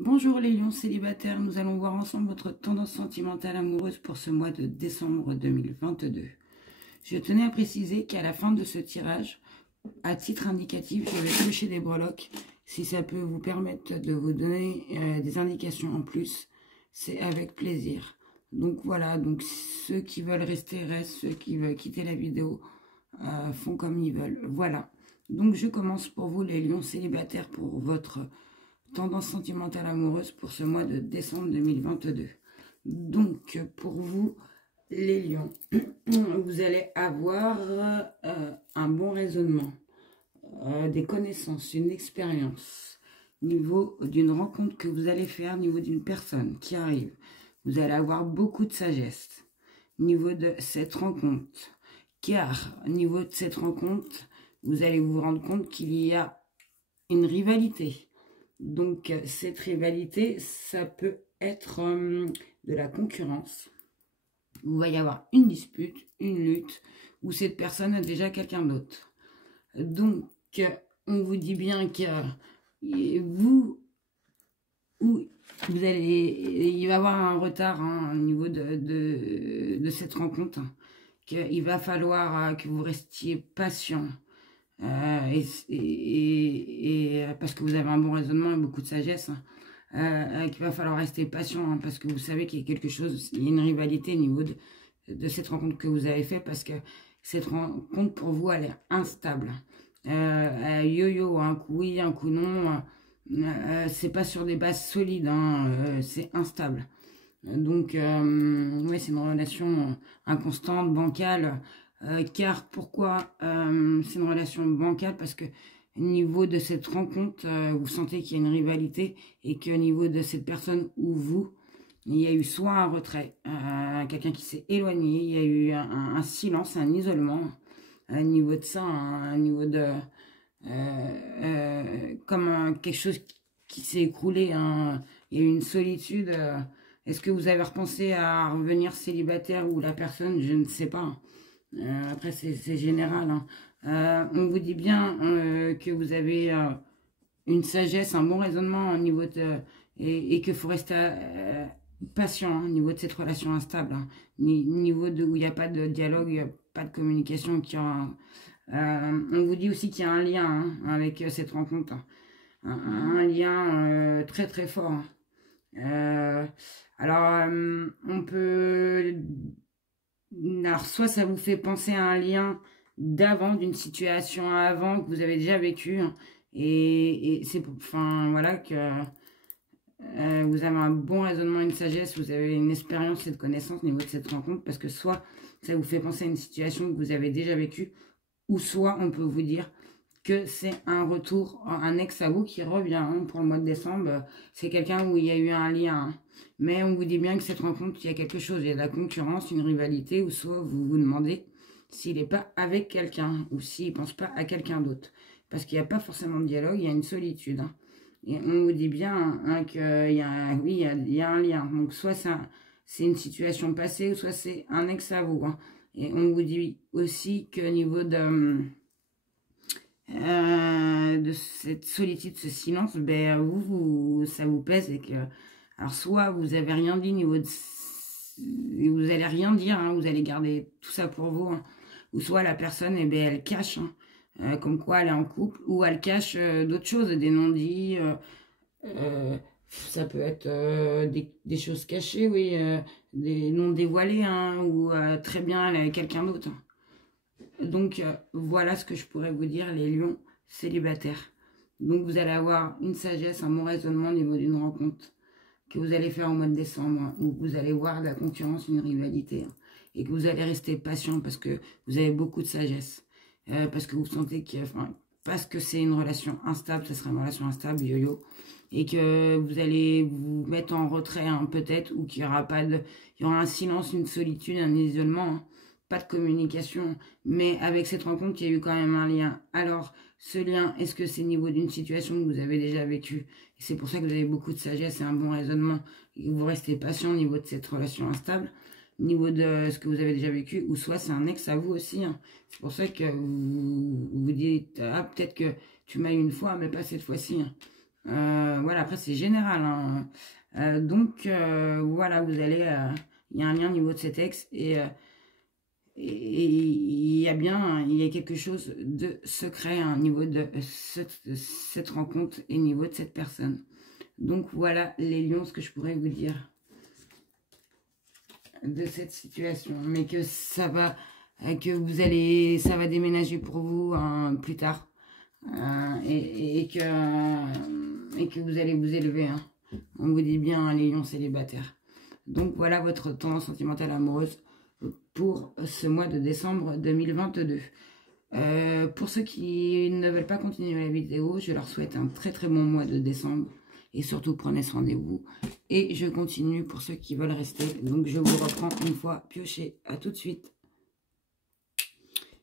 Bonjour les lions célibataires, nous allons voir ensemble votre tendance sentimentale amoureuse pour ce mois de décembre 2022. Je tenais à préciser qu'à la fin de ce tirage, à titre indicatif, je vais cocher des breloques. Si ça peut vous permettre de vous donner des indications en plus, c'est avec plaisir. Donc voilà, donc ceux qui veulent rester restent, ceux qui veulent quitter la vidéo font comme ils veulent. Voilà, donc je commence pour vous les lions célibataires pour votre tendance sentimentale amoureuse pour ce mois de décembre 2022. Donc, pour vous, les lions, vous allez avoir un bon raisonnement, des connaissances, une expérience, niveau d'une rencontre que vous allez faire, niveau d'une personne qui arrive. Vous allez avoir beaucoup de sagesse, niveau de cette rencontre. Car, niveau de cette rencontre, vous allez vous rendre compte qu'il y a une rivalité. Donc, cette rivalité, ça peut être de la concurrence. Il va y avoir une dispute, une lutte, où cette personne a déjà quelqu'un d'autre. Donc, on vous dit bien que il va y avoir un retard au niveau de cette rencontre. Qu'il va falloir que vous restiez patient. Parce que vous avez un bon raisonnement et beaucoup de sagesse, qu'il va falloir rester patient, parce que vous savez qu'il y a quelque chose, il y a une rivalité au niveau de cette rencontre que vous avez fait, parce que cette rencontre pour vous elle est instable, yo-yo, un coup oui, un coup non, c'est pas sur des bases solides, c'est instable. Donc, ouais, c'est une relation inconstante, bancale. Car pourquoi c'est une relation bancale? Parce que au niveau de cette rencontre, vous sentez qu'il y a une rivalité et qu'au niveau de cette personne ou vous, il y a eu soit un retrait, quelqu'un qui s'est éloigné, il y a eu un silence, un isolement. Au niveau de ça, au niveau de... comme quelque chose qui s'est écroulé, il y a eu une solitude. Est-ce que vous avez repensé à revenir célibataire ou la personne? Je ne sais pas. Après, c'est général. On vous dit bien que vous avez une sagesse, un bon raisonnement au niveau de... Et qu'il faut rester patient au niveau de cette relation instable. Niveau de où il n'y a pas de dialogue, pas de communication. On vous dit aussi qu'il y a un lien avec cette rencontre. Un lien très très fort. Alors, on peut... Alors, soit ça vous fait penser à un lien d'avant, d'une situation avant que vous avez déjà vécu. Et c'est... Enfin, voilà, que vous avez un bon raisonnement, une sagesse, vous avez une expérience et de connaissance au niveau de cette rencontre. Parce que soit ça vous fait penser à une situation que vous avez déjà vécue, ou soit on peut vous dire que c'est un retour, un ex à vous qui revient pour le mois de décembre. C'est quelqu'un où il y a eu un lien. Mais on vous dit bien que cette rencontre, il y a quelque chose. Il y a de la concurrence, une rivalité, ou soit vous vous demandez s'il n'est pas avec quelqu'un, ou s'il ne pense pas à quelqu'un d'autre. Parce qu'il n'y a pas forcément de dialogue, il y a une solitude. Et on vous dit bien qu'il y a, oui, il y a un lien. Donc soit c'est une situation passée, ou soit c'est un ex à vous. Et on vous dit aussi qu'au niveau de cette solitude, ce silence, ben ça vous pèse et que, alors soit vous avez rien dit niveau de, vous allez rien dire, vous allez garder tout ça pour vous, ou soit la personne, eh ben elle cache, comme quoi elle est en couple, ou elle cache d'autres choses, des non-dits, ça peut être des choses cachées, oui, des non dévoilés, ou très bien elle est avec quelqu'un d'autre. Donc, voilà ce que je pourrais vous dire, les lions célibataires. Donc, vous allez avoir une sagesse, un bon raisonnement au niveau d'une rencontre que vous allez faire au mois de décembre, où vous allez voir de la concurrence, une rivalité, et que vous allez rester patient parce que vous avez beaucoup de sagesse, parce que vous sentez que, parce que c'est une relation instable, ça sera une relation instable, yo-yo, et que vous allez vous mettre en retrait, peut-être, ou qu'il y aura pas de, il y aura un silence, une solitude, un isolement, pas de communication, mais avec cette rencontre, il y a eu quand même un lien. Alors, ce lien, est-ce que c'est au niveau d'une situation que vous avez déjà vécue? C'est pour ça que vous avez beaucoup de sagesse et un bon raisonnement, et que vous restez patient au niveau de cette relation instable, au niveau de ce que vous avez déjà vécu, ou soit c'est un ex à vous aussi. C'est pour ça que vous vous dites, ah, peut-être que tu m'as eu une fois, mais pas cette fois-ci. Voilà, après c'est général, hein. Donc voilà, vous allez, il y a un lien au niveau de cet ex et il y a quelque chose de secret au niveau de cette rencontre et au niveau de cette personne. Donc voilà les lions, ce que je pourrais vous dire de cette situation, mais que ça va, ça va déménager pour vous plus tard, et que vous allez vous élever, hein. On vous dit bien, hein, les lions célibataires. Donc voilà votre tendance sentimentale amoureuse pour ce mois de décembre 2022. Pour ceux qui ne veulent pas continuer la vidéo, je leur souhaite un très très bon mois de décembre. Et surtout, prenez soin de vous. Et je continue pour ceux qui veulent rester. Donc, je vous reprends une fois pioché. À tout de suite.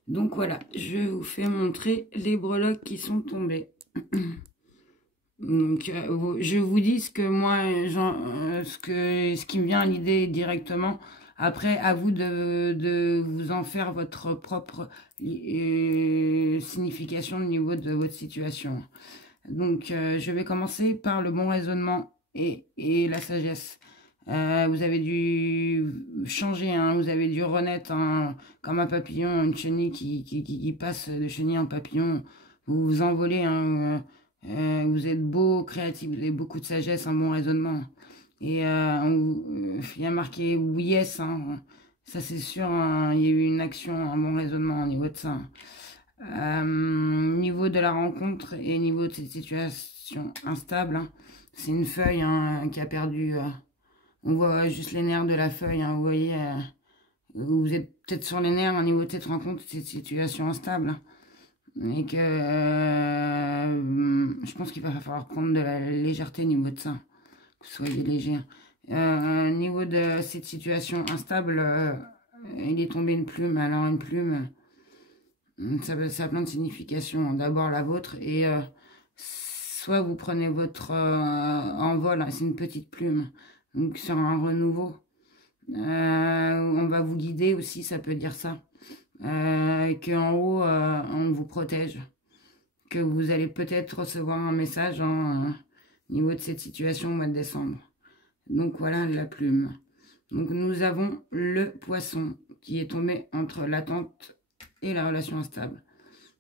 Donc, voilà. Je vous fais montrer les breloques qui sont tombées. Donc, je vous dis ce que moi, ce qui me vient à l'idée directement. Après, à vous de vous en faire votre propre signification au niveau de votre situation. Donc, je vais commencer par le bon raisonnement et la sagesse. Vous avez dû changer, hein, vous avez dû renaître, hein, comme un papillon, une chenille qui passe de chenille en papillon. Vous vous envolez, hein, vous êtes beau, créatif, vous avez beaucoup de sagesse, un bon raisonnement. Et il y a marqué oui, yes, hein, ça c'est sûr, hein, il y a eu une action, un bon raisonnement au niveau de ça. Niveau de la rencontre et niveau de cette situation instable, hein, c'est une feuille, hein, qui a perdu, on voit juste les nerfs de la feuille, hein, vous voyez, vous êtes peut-être sur les nerfs au niveau de cette rencontre, cette situation instable, hein, et que je pense qu'il va falloir prendre de la légèreté au niveau de ça, que vous soyez léger. Au niveau de cette situation instable, il est tombé une plume. Alors une plume, ça a plein de significations. D'abord la vôtre, et soit vous prenez votre envol, hein, c'est une petite plume, donc sur un renouveau. On va vous guider aussi, ça peut dire ça. Qu'en haut, on vous protège. Que vous allez peut-être recevoir un message au niveau de cette situation au mois de décembre. Donc voilà la plume. Donc nous avons le poisson qui est tombé entre l'attente et la relation instable.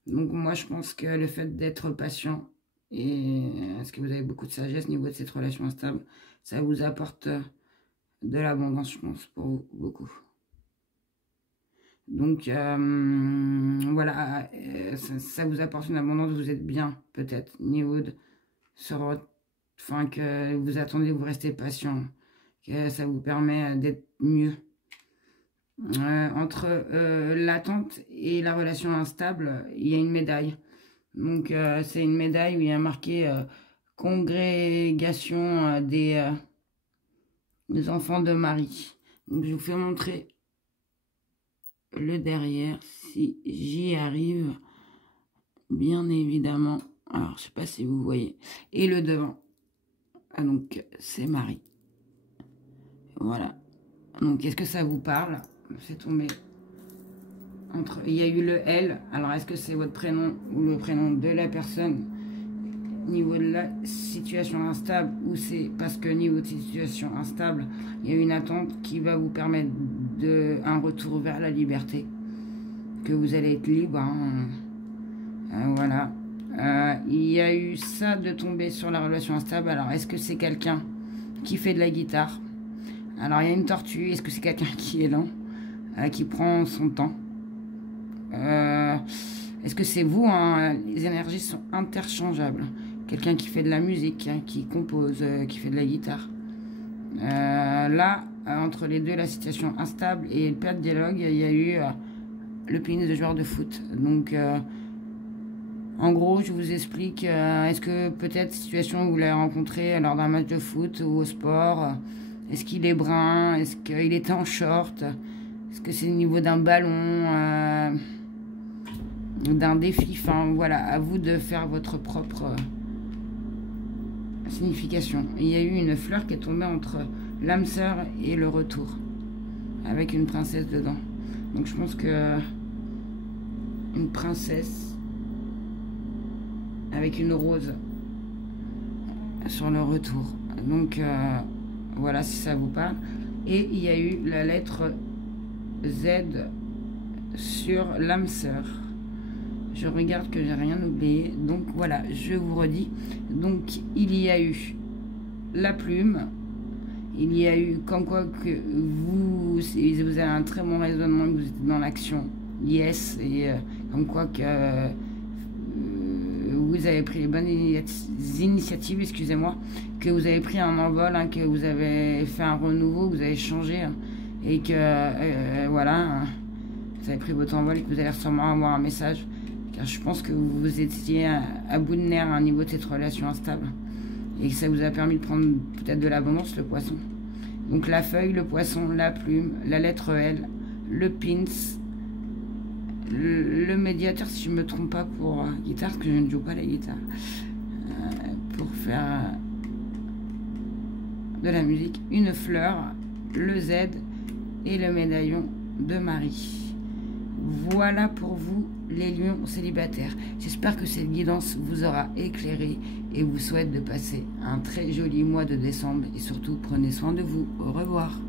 Donc moi je pense que le fait d'être patient et est-ce que vous avez beaucoup de sagesse au niveau de cette relation instable, ça vous apporte de l'abondance, je pense, pour vous, beaucoup. Donc voilà, ça vous apporte une abondance, vous êtes bien peut-être niveau de enfin que vous attendez, vous restez patient, que ça vous permet d'être mieux. Entre l'attente et la relation instable, il y a une médaille. Donc c'est une médaille où il y a marqué congrégation des enfants de Marie. Donc je vous fais montrer le derrière si j'y arrive, bien évidemment. Alors je sais pas si vous voyez, et le devant. Ah, donc c'est Marie. Voilà. Donc est-ce que ça vous parle? C'est tombé entre, il y a eu le L. Alors est-ce que c'est votre prénom ou le prénom de la personne niveau de la situation instable, ou c'est parce que niveau de situation instable il y a une attente qui va vous permettre un retour vers la liberté, que vous allez être libre, hein. Voilà. Il y a eu ça de tomber sur la relation instable. Alors est-ce que c'est quelqu'un qui fait de la guitare? Alors il y a une tortue. Est-ce que c'est quelqu'un qui est lent, qui prend son temps? Est-ce que c'est vous, hein? Les énergies sont interchangeables. Quelqu'un qui fait de la musique, hein, qui compose, qui fait de la guitare. Là, entre les deux, la situation instable et le perte de dialogue, il y a eu le pénis de joueur de foot. Donc, en gros, je vous explique. Est-ce que peut-être situation où vous l'avez rencontré lors d'un match de foot ou au sport, est-ce qu'il est brun? Est-ce qu'il était en short? Est-ce que c'est au niveau d'un ballon, d'un défi? Enfin, voilà, à vous de faire votre propre signification. Il y a eu une fleur qui est tombée entre l'âme sœur et le retour, avec une princesse dedans. Donc je pense que une princesse avec une rose sur le retour. Donc, voilà, si ça vous parle. Et il y a eu la lettre Z sur l'âme sœur. Je regarde que j'ai rien oublié. Donc, voilà, je vous redis. Donc, il y a eu la plume. Il y a eu comme quoi que vous avez un très bon raisonnement, que vous êtes dans l'action. Yes. Et comme quoi que vous avez pris les bonnes initiatives, excusez-moi, que vous avez pris un envol, hein, que vous avez fait un renouveau, que vous avez changé, hein, et que voilà, hein, vous avez pris votre envol et que vous allez sûrement avoir un message, car je pense que vous étiez à bout de nerfs à un niveau de cette relation instable, et que ça vous a permis de prendre peut-être de l'abondance, le poisson. Donc la feuille, le poisson, la plume, la lettre L, le pins, le médiateur, si je ne me trompe pas, pour guitare, parce que je ne joue pas la guitare, pour faire de la musique, une fleur, le Z et le médaillon de Marie. Voilà pour vous, les lions célibataires. J'espère que cette guidance vous aura éclairé et vous souhaite de passer un très joli mois de décembre, et surtout prenez soin de vous. Au revoir.